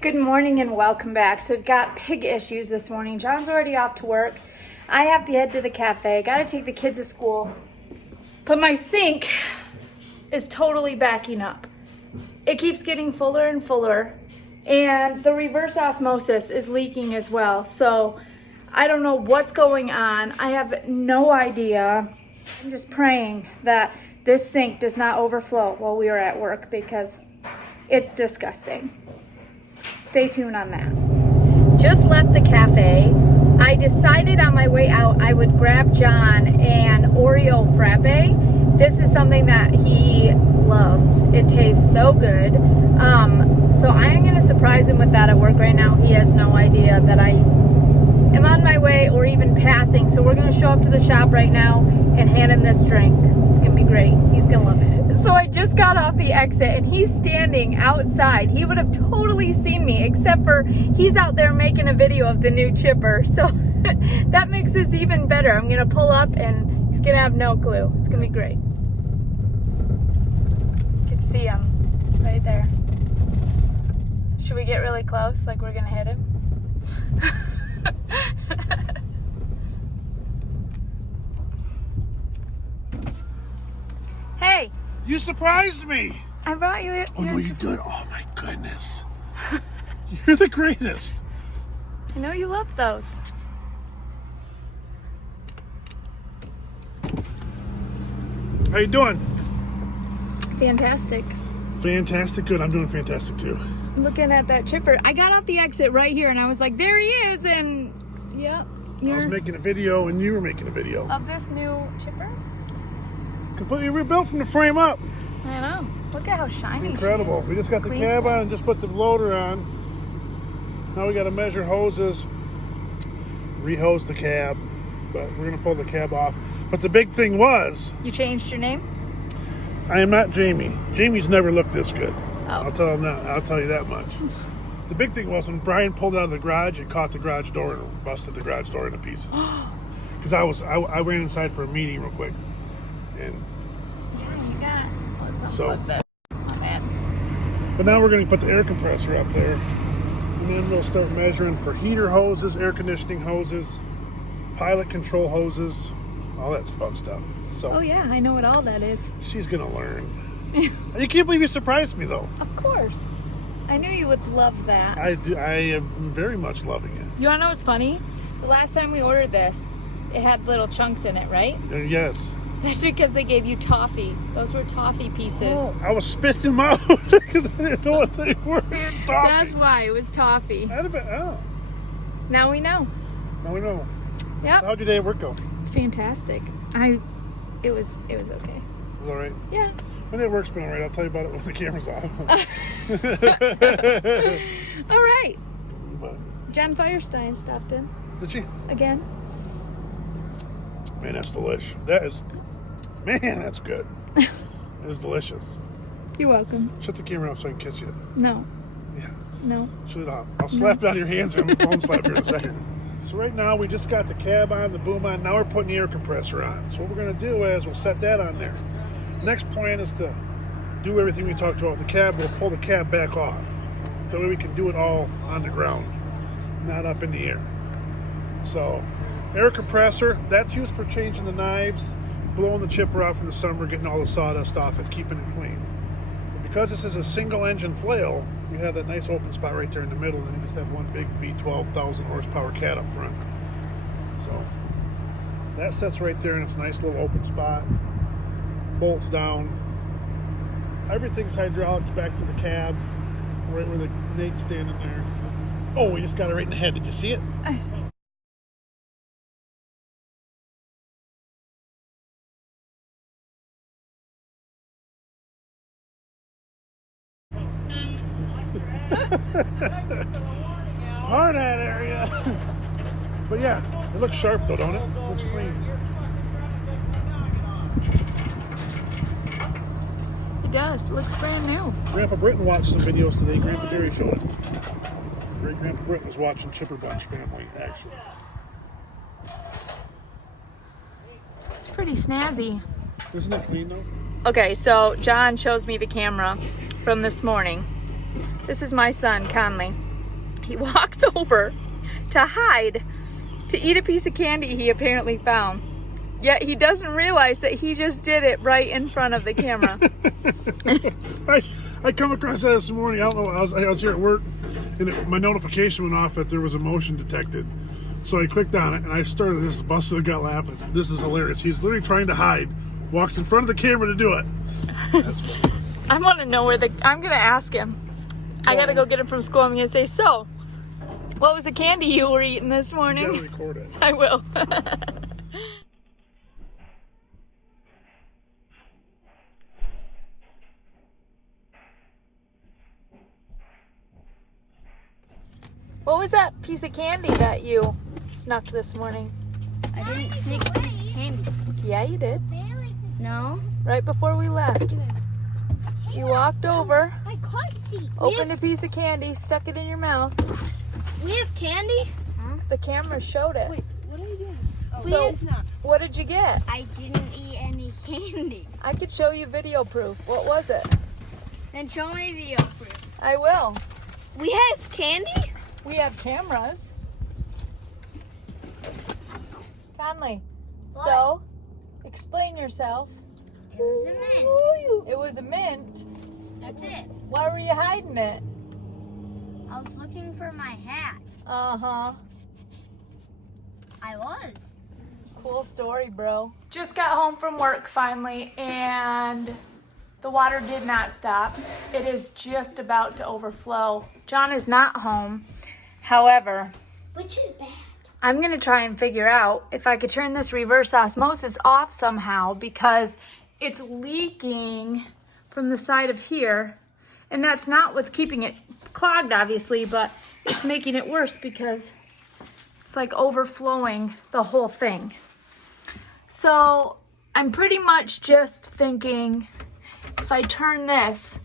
Good morning and welcome back. So we've got pig issues this morning. John's already off to work. I have to head to the cafe. Got to take the kids to school. But my sink is totally backing up. It keeps getting fuller and fuller. And the reverse osmosis is leaking as well. So I don't know what's going on. I have no idea. I'm just praying that this sink does not overflow while we are at work because it's disgusting. Stay tuned on that. Just left the cafe. I decided on my way out I would grab John an Oreo frappe. This is something that he loves. It tastes so good. So I am going to surprise him with that at work right now. He has no idea that I am on my way or even passing. So we're going to show up to the shop right now and hand him this drink. It's going to be great. He's going to love it. So I just got off the exit and he's standing outside. He would have totally seen me except for he's out there making a video of the new chipper. So that makes this even better. I'm going to pull up and he's going to have no clue. It's going to be great. You can see him right there. Should we get really close like we're going to hit him? Hey. You surprised me. I brought you. Oh no, you did. Oh my goodness. You're the greatest. I know you love those. How you doing? Fantastic. Fantastic. Good. I'm doing fantastic too. Looking at that chipper. I got off the exit right here and I was like, there he is. And yep. I was making a video and you were making a video. Of this new chipper? Completely rebuilt from the frame up. I know. Look at how shiny. Incredible. We just got the cab on and just put the loader on. Now we got to measure hoses, re-hose the cab, but we're going to pull the cab off. But the big thing was... You changed your name? I am not Jamie. Jamie's never looked this good. Oh. I'll tell him that. I'll tell you that much. The big thing was when Brian pulled out of the garage, it caught the garage door and busted the garage door into pieces. Because I ran inside for a meeting real quick. And so, but now we're going to put the air compressor up there, and then we'll start measuring for heater hoses, air conditioning hoses, pilot control hoses, all that fun stuff. So, oh yeah, I know what all that is. She's going to learn. You can't believe you surprised me though. Of course. I knew you would love that. I do. I am very much loving it. You want to know what's funny? The last time we ordered this, it had little chunks in it, right? Yes. That's because they gave you toffee. Those were toffee pieces. Oh, I was spitting them out because I didn't know what they were. Toffee. That's why it was toffee. Oh. Now we know. Now we know. Yeah. So how'd your day at work go? It's fantastic. It was okay. It was all right? Yeah. My day at work's been all right. I'll tell you about it when the camera's off. All right. But, Jen Firestein stopped in. did she? Again. Man, that's delish. Man, that's good. It's delicious. You're welcome. Shut the camera off so I can kiss you. No. Yeah. No. Shut it off. I'll slap it out of your hands and I'm a phone slap here in a second. So right now we just got the cab on, the boom on. Now we're putting the air compressor on. So what we're going to do is we'll set that on there. Next plan is to do everything we talked about with the cab. We'll pull the cab back off. That way we can do it all on the ground, not up in the air. So air compressor, that's used for changing the knives, blowing the chipper out from the summer, getting all the sawdust off it, keeping it clean. But because this is a single engine flail, we have that nice open spot right there in the middle, and you just have one big V12 1,000 horsepower cat up front. So that sits right there in its nice little open spot. Bolts down. Everything's hydraulics back to the cab, right where the Nate's standing there. Oh, we just got it right in the head. Did you see it? Hard hat area. But yeah, it looks sharp though, don't it? It looks clean. It does. It looks brand new. Grandpa Britton watched some videos today. Grandpa Jerry showed it. Great Grandpa Britton was watching Chipper Bunch Family, actually. It's pretty snazzy. Isn't it clean though? Okay, so John shows me the camera from this morning. This is my son, Conley. he walks over to hide to eat a piece of candy he apparently found. Yet he doesn't realize that he just did it right in front of the camera. I come across that this morning. I don't know. I was here at work, and my notification went off that there was a motion detected. So I clicked on it, and I started this busted a gut laughing. This is hilarious. He's literally trying to hide, walks in front of the camera to do it. That's funny. I want to know I'm gonna ask him. I gotta go get him from school. I'm gonna say, so, what was the candy you were eating this morning? You gotta record it. I will. What was that piece of candy that you snuck this morning? I didn't sneak a piece of candy. Yeah, you did. No. Right before we left. You walked over, My car seat. opened a piece of candy, stuck it in your mouth. We have candy? The camera showed it. Wait, what are you doing? So, what did you get? I didn't eat any candy. I could show you video proof. What was it? Then show me video proof. I will. We have candy? We have cameras. Conley, so, explain yourself. It was a mint. It was a mint. That's it. Why were you hiding it? I was looking for my hat. Uh-huh. I was. Cool story, bro. Just got home from work finally, and the water did not stop. It is just about to overflow. John is not home. However, Which is bad. I'm gonna try and figure out if I could turn this reverse osmosis off somehow, because it's leaking from the side of here, and that's not what's keeping it clogged, obviously, but it's making it worse because it's like overflowing the whole thing. So I'm pretty much just thinking if I turn this,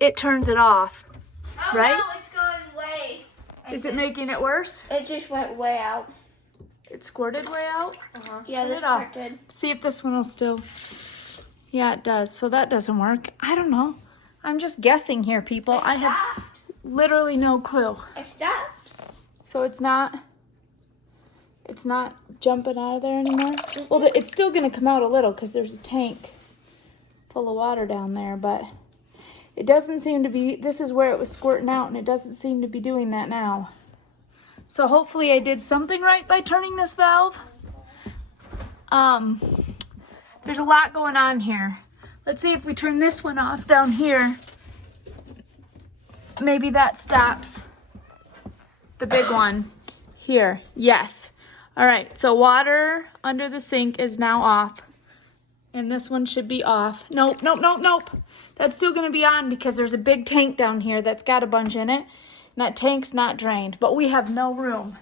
it turns it off, right? No, it's going way. Is it making it worse? It just went way out. It squirted way out? Yeah, Turn this it off. part did. See if this one will still. Yeah, it does. So that doesn't work. I don't know. I'm just guessing here, people. I have literally no clue. It stopped. So it's not jumping out of there anymore? Well, it's still going to come out a little because there's a tank full of water down there, but it doesn't seem to be. This is where it was squirting out, and it doesn't seem to be doing that now. So hopefully I did something right by turning this valve. There's a lot going on here. Let's see if we turn this one off down here. Maybe that stops the big one here. Yes. All right, so water under the sink is now off. And this one should be off. Nope, nope, nope, nope. That's still gonna be on because there's a big tank down here that's got a bunch in it. And that tank's not drained, but we have no room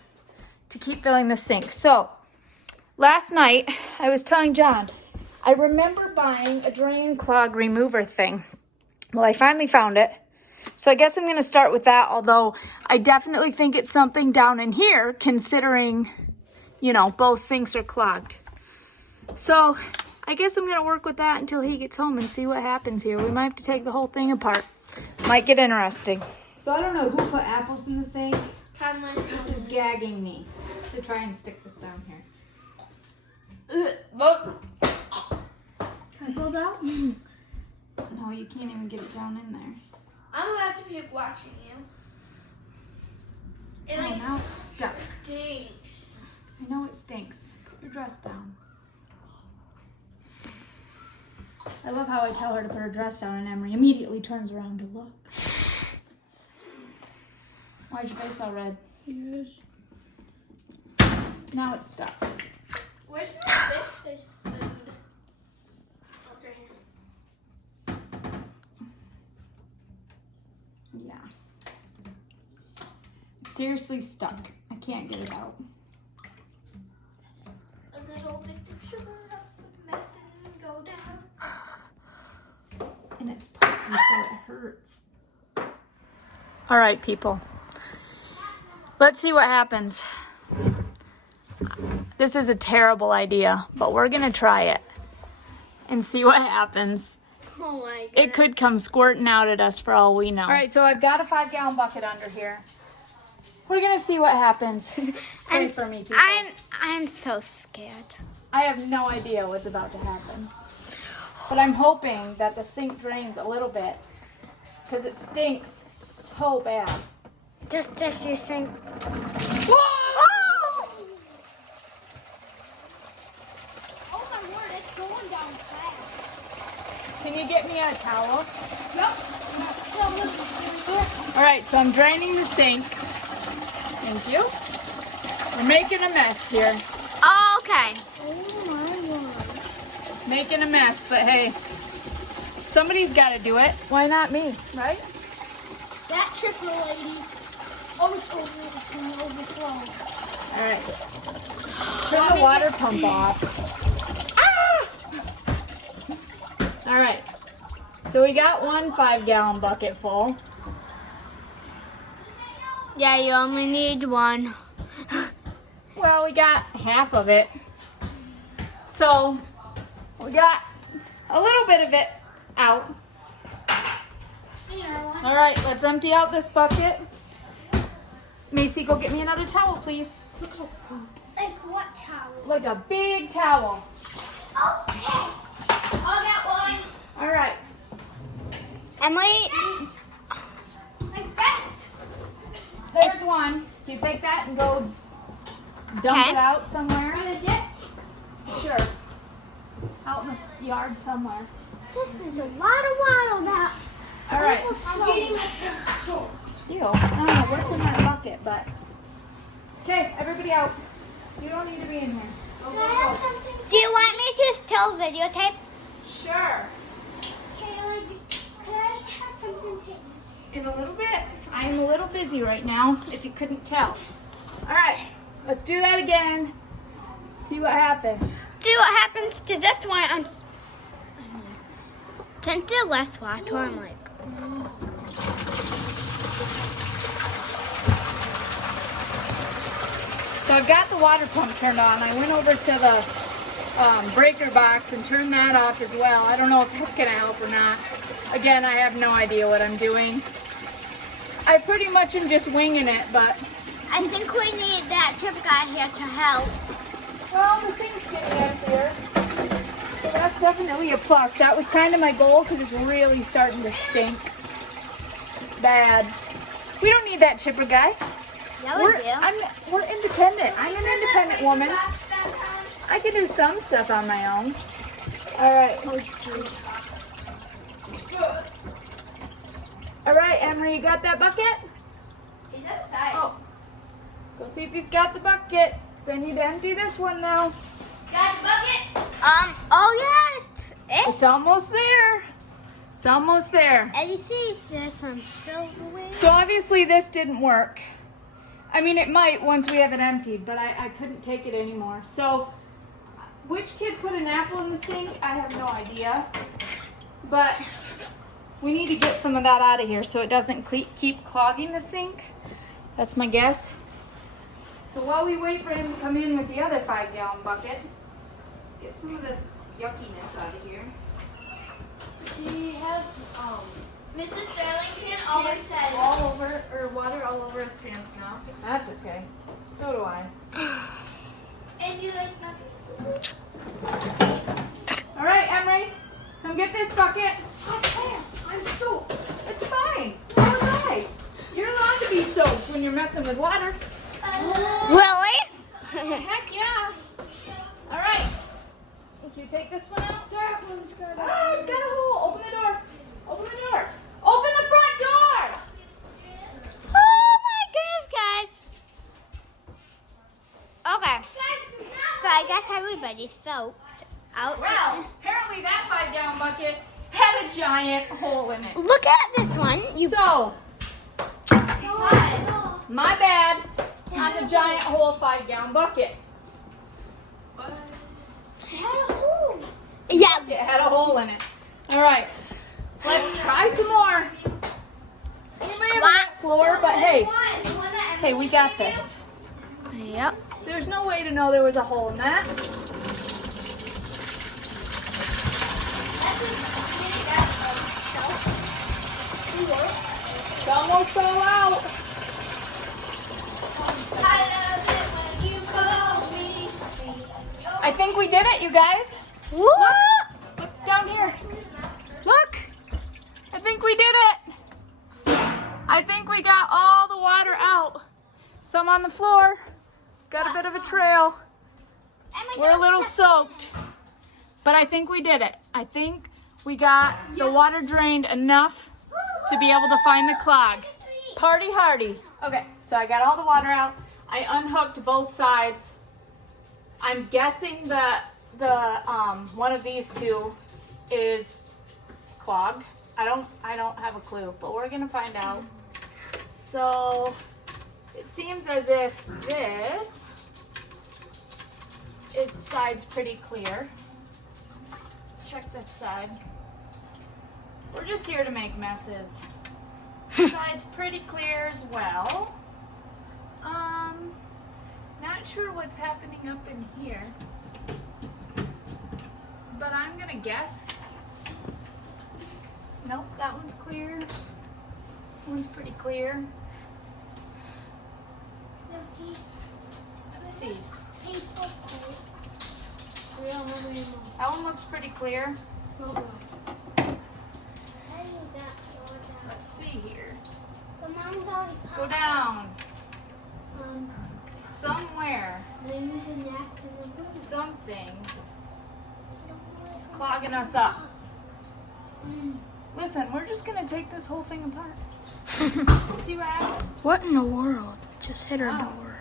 to keep filling the sink. So last night I was telling John, I remember buying a drain clog remover thing. Well, I finally found it. So I guess I'm gonna start with that, although I definitely think it's something down in here considering, you know, both sinks are clogged. So I guess I'm gonna work with that until he gets home and see what happens here. We might have to take the whole thing apart. Might get interesting. So I don't know who put apples in the sink. This is gagging me to try and stick this down here. Can I pull that? No, you can't even get it down in there. I'm gonna have to keep watching you. It Oh, now it's stuck. stinks. I know it stinks. Put your dress down. I love how I tell her to put her dress down and Emery immediately turns around to look. Why's your face all red? Yes. Now it's stuck. Where's my fish? There's food. Oh, it's right here. Yeah. It's seriously stuck. I can't get it out. A little bit of sugar helps the medicine go down. And it's poppy, so it hurts. All right, people. Let's see what happens. This is a terrible idea, but we're gonna try it and see what happens. Oh my god. It could come squirting out at us for all we know. All right, so I've got a 5-gallon bucket under here. We're gonna see what happens. Pray for me, people. I'm so scared. I have no idea what's about to happen. But I'm hoping that the sink drains a little bit because it stinks so bad. Just as you think. Whoa! Oh my word, it's going down fast. Can you get me a towel? Yep. So look, All right, so I'm draining the sink. Thank you. We're making a mess here. Oh, okay. oh my word. Making a mess, but hey, somebody's got to do it. Why not me, right? That chipper lady. Oh, it's going to overflow. All right. Turn the water pump off. Ah! All right. So we got one 5-gallon bucket full. Yeah, you only need one. Well, we got half of it. So we got a little bit of it out. All right, let's empty out this bucket. Macy, go get me another towel, please. Like what towel? Like a big towel. Okay. I'll get one. All right. Emily, Like this. There's one. Can you take that and go dump Okay. it out somewhere? Gonna dip. Sure. Out in the yard somewhere. This is a lot of water now. All right. I'm getting my pants soaked. Ew. I don't know what's in that bucket, but. Okay, everybody out. You don't need to be in here. Go, Can go, I have go. something? do you want me to still videotape? Sure. Kayla, can I have something to eat? In a little bit. I am a little busy right now, if you couldn't tell. All right. Let's do that again. See what happens. See what happens to this one. Since the last water, I'm like, So I've got the water pump turned on. I went over to the breaker box and turned that off as well. I don't know if that's gonna help or not. Again, I have no idea what I'm doing. I pretty much am just winging it, but I think we need that chip guy here to help. well, the sink's getting emptier. So that's definitely a plus. That was kind of my goal because it's really starting to stink bad. We don't need that chipper guy. Yeah, we do. We're independent. I'm an independent woman. I can do some stuff on my own. All right. All right, Emery, you got that bucket? He's outside. Oh, go see if he's got the bucket. So I need to empty this one now. Got the bucket? Oh yeah, It's almost there. It's almost there. as you see, there's some silverware. So obviously this didn't work. I mean, it might once we have it emptied, but I couldn't take it anymore. So which kid put an apple in the sink? I have no idea. But we need to get some of that out of here so it doesn't keep clogging the sink. That's my guess. So while we wait for him to come in with the other 5-gallon bucket, let's get some of this yuckiness out of here. He has, Mrs. Sterlington always says. All over, or water all over his pants now. That's okay. So do I. And you like nothing. All right, Emery, come get this bucket. I can't. I'm soaked. It's fine. So am I. You're allowed to be soaked when you're messing with water. Really? Heck yeah. All right. Can you take this one out? That one's got Ah, it's got a hole. Open the door. Open the door. Open the front door. Oh my goodness, guys. Okay, so I guess everybody's soaked out. Well, apparently that 5-gallon bucket had a giant hole in it. Look at this one. So, What? my bad on the giant hole 5-gallon bucket. It had a hole. Yeah. It had a hole in it. All right. Let's try some more. You may have a wet floor, but hey, The one that hey, we got this. Yep. There's no way to know there was a hole in that. It's almost all out. we did it, you guys. What? Look down here. Look. I think we did it. I think we got all the water out. Some on the floor. Got a bit of a trail. We're a little soaked. But I think we did it. I think we got the water drained enough to be able to find the clog. Party hardy. Okay, so I got all the water out. I unhooked both sides. I'm guessing that the one of these two is clogged. I don't have a clue, but we're gonna find out. So it seems as if this side's pretty clear. Let's check this side. We're just here to make messes. This side's pretty clear as well. Not sure what's happening up in here, but I'm gonna guess. Nope, that one's clear. That one's pretty clear. Let's see. That one looks pretty clear. Let's see here. Let's go down. Somewhere. Something is clogging us up. Listen, we're just gonna take this whole thing apart. See what happens. What in the world? Just hit our door.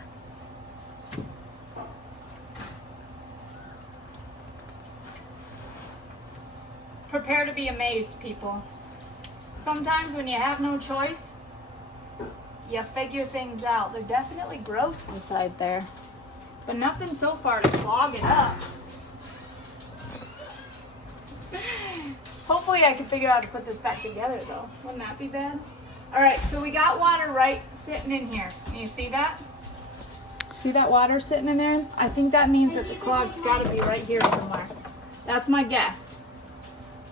Prepare to be amazed, people. Sometimes when you have no choice, you figure things out. They're definitely gross inside there, but nothing so far to clog it up. Hopefully I can figure out how to put this back together though. Wouldn't that be bad? All right, so we got water right sitting in here. Can you see that? See that water sitting in there? I think that means that the clog's gotta be right here somewhere. That's my guess.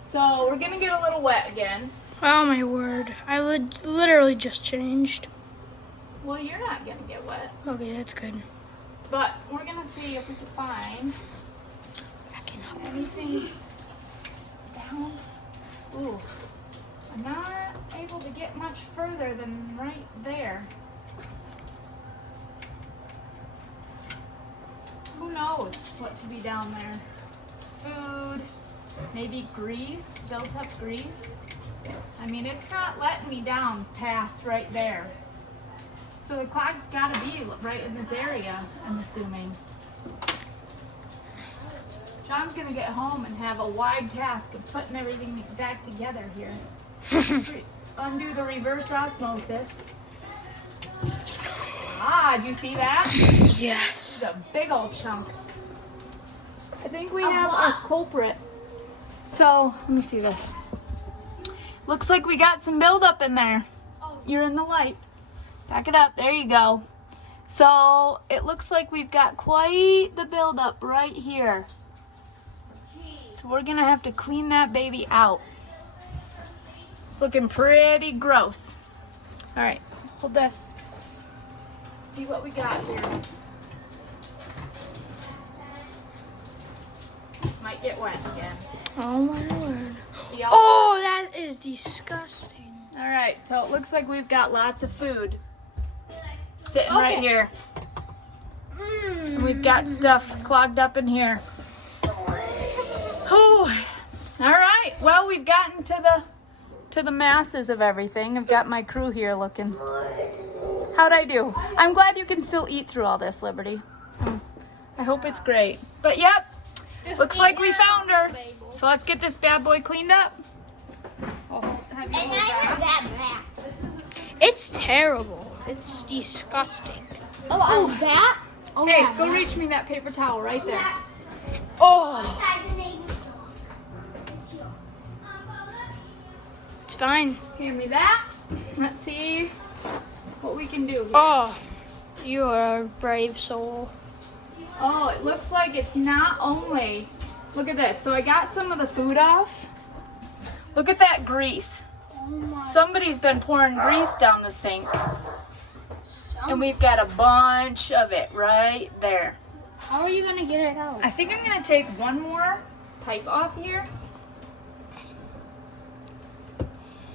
So we're gonna get a little wet again. Oh my word. I literally just changed. Well, you're not gonna get wet, Okay, that's good. but we're gonna see if we can find anything down. Ooh, I'm not able to get much further than right there. Who knows what could be down there? Food, maybe grease, built up grease. I mean, it's not letting me down past right there. So the clog's gotta be right in this area, I'm assuming. John's gonna get home and have a wide task of putting everything back together here. Undo the reverse osmosis. Ah, did you see that? Yes. It's a big old chunk. I think we have our culprit. So, let me see this. Looks like we got some buildup in there. You're in the light. Back it up. There you go. So, it looks like we've got quite the buildup right here. So, we're going to have to clean that baby out. It's looking pretty gross. All right, hold this. See what we got here. Might get wet again. Oh my word. See all Oh, that is disgusting. All right, so it looks like we've got lots of food sitting right here. And we've got stuff clogged up in here. Oh, all right. Well, we've gotten to the masses of everything. I've got my crew here looking. How'd I do? I'm glad you can still eat through all this, Liberty. I hope it's great. But yep, looks like we found her. So let's get this bad boy cleaned up. I'll have you hold that. It's terrible. It's disgusting. Oh, a bat? Oh, Hey, go reach me that paper towel right there. Oh, it's fine. Hand me that. Let's see what we can do here. Oh, you are a brave soul. Oh, it looks like it's not only, look at this. So I got some of the food off. Look at that grease. Somebody's been pouring grease down the sink. And we've got a bunch of it right there. How are you gonna get it out? I think I'm gonna take one more pipe off here.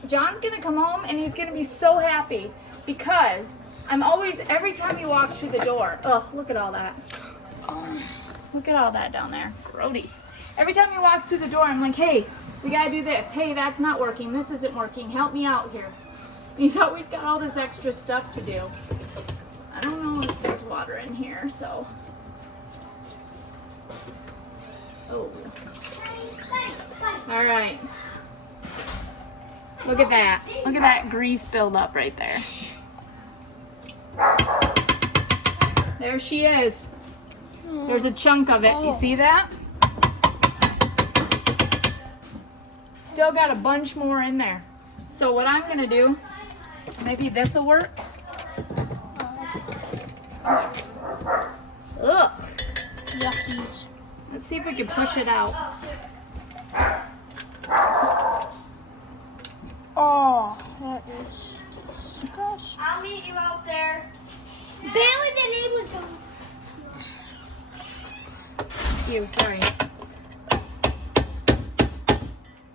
John's gonna come home and he's gonna be so happy because I'm always, every time he walks through the door, oh, look at all that. Look at all that down there, grody. Every time he walks through the door, I'm like, hey, we gotta do this. Hey, that's not working, this isn't working, help me out here. And he's always got all this extra stuff to do. I don't know if there's water in here, so. Oh. All right. Look at that. Look at that grease buildup right there. There she is. There's a chunk of it. You see that? Still got a bunch more in there. So what I'm gonna do, maybe this will work. Ugh. Yuckies. Let's see if we can push it out. Oh, that is disgusting. I'll meet you out there. Bailey, the neighbor's going. Ew, sorry.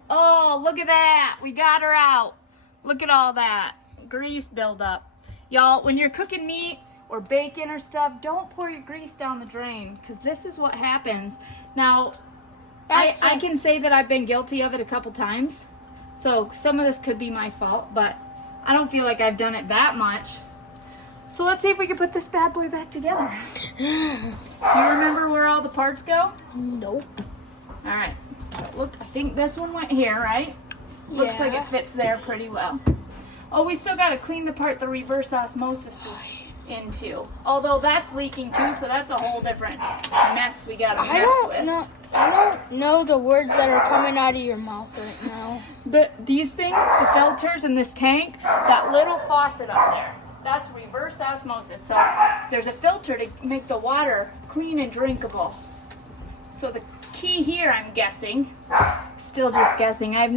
Oh, look at that. We got her out. Look at all that grease buildup. Y'all, when you're cooking meat or bacon or stuff, don't pour your grease down the drain because this is what happens. Now, I can say that I've been guilty of it a couple times. So some of this could be my fault, but I don't feel like I've done it that much. So let's see if we can put this bad boy back together. You remember where all the parts go? Nope. All right. So look, I think this one went here, right? Looks like it fits there pretty well. Oh, we still got to clean the part the reverse osmosis was into. Although that's leaking too, so that's a whole different mess we got to mess with. I don't know the words that are coming out of your mouth right now. These things, the filters in this tank, that little faucet up there, that's reverse osmosis. So there's a filter to make the water clean and drinkable. So the key here, I'm guessing, still just guessing, I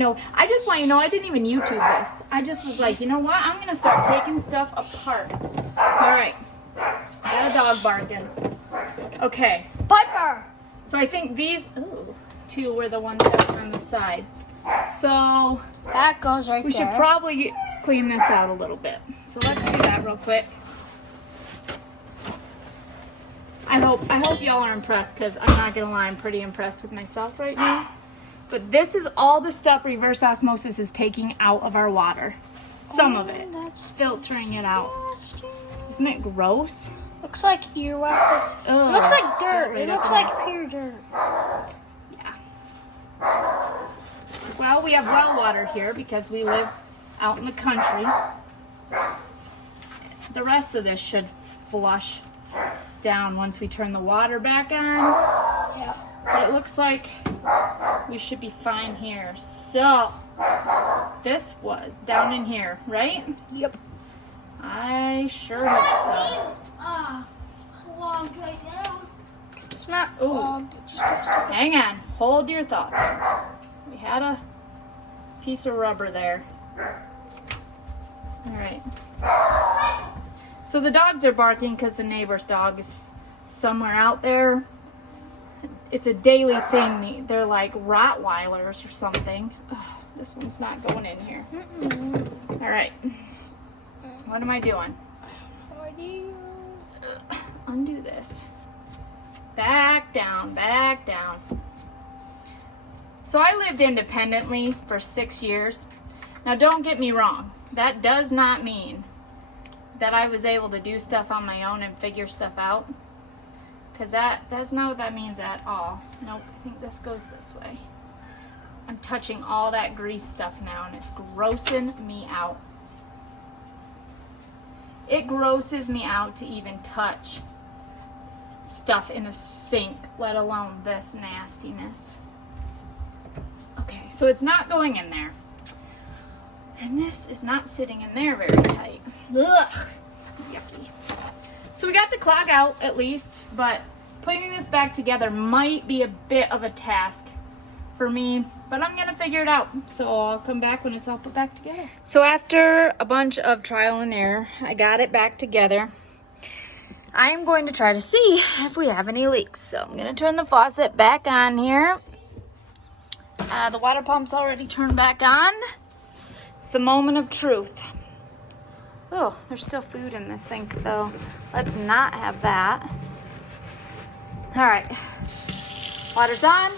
just want you to know, I didn't even YouTube this. I just was like, you know what, I'm gonna start taking stuff apart. All right, got a dog barking. Okay. Piper! So I think these, two were the ones that were on the side. So That goes right we there. should probably clean this out a little bit. So let's do that real quick. I hope y'all are impressed because I'm not gonna lie, I'm pretty impressed with myself right now. But this is all the stuff reverse osmosis is taking out of our water. Some of it. That's Filtering it out. Isn't it gross? Looks like earwax. Ugh. It looks like dirt. Right It up looks there. like pure dirt. Yeah. Well, we have well water here because we live out in the country. The rest of this should flush down once we turn the water back on. Yeah. But it looks like we should be fine here. So, this was down in here, right? Yep. I sure hope so. Clogged right now. It's not Ooh. clogged. It just gets stuck. Hang on. Hold your thought. We had a piece of rubber there. All right. So the dogs are barking because the neighbor's dog is somewhere out there. It's a daily thing. They're like Rottweilers or something. Ugh, this one's not going in here. All right. What am I doing? What do you... Undo this. Back down, back down. So I lived independently for 6 years. Now don't get me wrong. That does not mean that I was able to do stuff on my own and figure stuff out. Because that's not what that means at all. Nope, I think this goes this way. I'm touching all that grease stuff now and it's grossing me out. It grosses me out to even touch stuff in a sink, let alone this nastiness. Okay, so it's not going in there. And this is not sitting in there very tight. Ugh, yucky. So we got the clog out at least, but putting this back together might be a bit of a task for me, but I'm gonna figure it out. So I'll come back when it's all put back together. So after a bunch of trial and error, I got it back together. I am going to try to see if we have any leaks. So I'm going to turn the faucet back on here. The water pump's already turned back on. It's the moment of truth. Oh, there's still food in the sink though. Let's not have that. All right, water's on,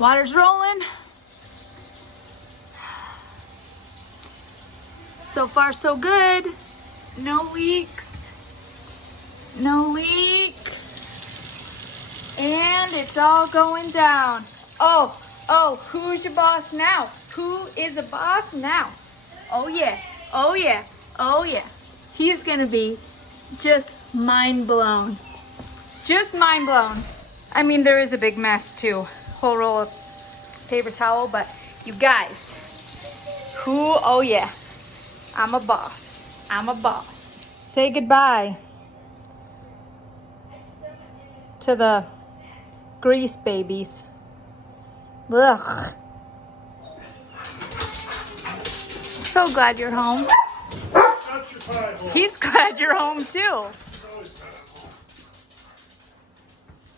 water's rolling. So far so good. No leaks, no leak. And it's all going down. Oh, who's your boss now? Who is a boss now? Oh yeah, oh yeah, oh yeah. He's gonna be just mind blown. Just mind blown. I mean, there is a big mess too. Whole roll of paper towel, but you guys, oh yeah, I'm a boss. I'm a boss. Say goodbye to the grease babies. Ugh. So glad you're home. He's glad you're home too.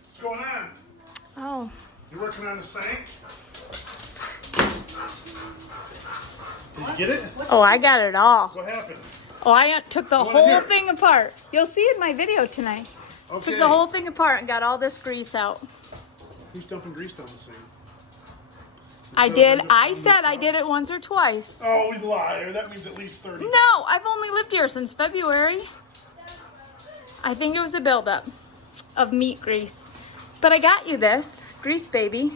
What's going on? Oh. You working on the sink? Did you get it? Oh, I got it all. What happened? Oh, I took the I wanna whole hear. thing apart. You'll see in my video tonight. Okay. Took the whole thing apart and got all this grease out. Who's dumping grease down the sink? I did. I said I did it once or twice. Oh, he's a liar. That means at least 30. No, I've only lived here since February. I think it was a buildup of meat grease. But I got you this grease baby.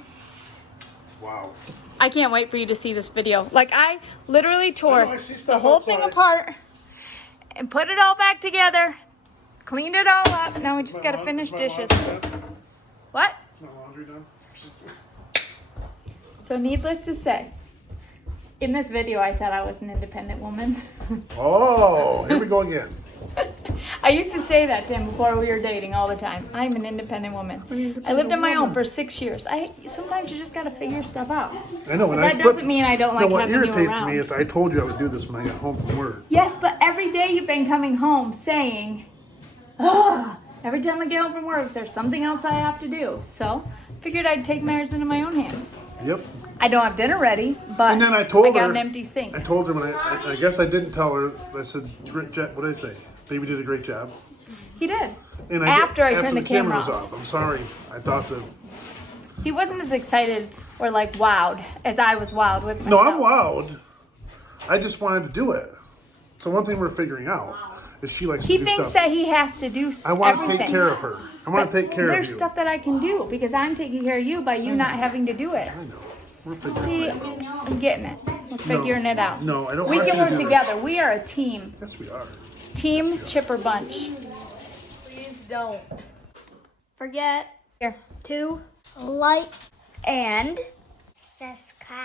Wow. I can't wait for you to see this video. Like, I literally tore I see the stuff whole thing outside. apart and put it all back together, cleaned it all up. Now we just gotta finish dishes. What? It's not laundry done. So needless to say, in this video I said I was an independent woman. Oh, here we go again. I used to say that to him before we were dating all the time. I'm an independent woman. I lived on my own for 6 years. Sometimes you just gotta figure stuff out. I know. But that doesn't mean I don't like what having you irritates around. me is I told you I would do this when I got home from work. Yes, but every day you've been coming home saying, "Ugh, every time I get home from work, there's something else I have to do." So, figured I'd take matters into my own hands. Yep. I don't have dinner ready, but And then I told got her. an empty sink. I told her when I guess I didn't tell her. I said, "Great job." What did I say? Baby did a great job. He did. And After I turned the camera was off. I'm sorry. I thought that. He wasn't as excited or like wowed as I was wowed with myself. No, I'm wowed. I just wanted to do it. So one thing we're figuring out is she likes He to do thinks stuff. that he has to do I want to everything. take care of her. I want to take care of There's you. stuff that I can do because I'm taking care of you by you not having to do it. I know. We're figuring See, it out. I'm getting it. We're figuring it out. No, I don't We want can you to work do together. We are a team. Yes, we are. Team Chipper Bunch. Please don't forget Here. To like And subscribe.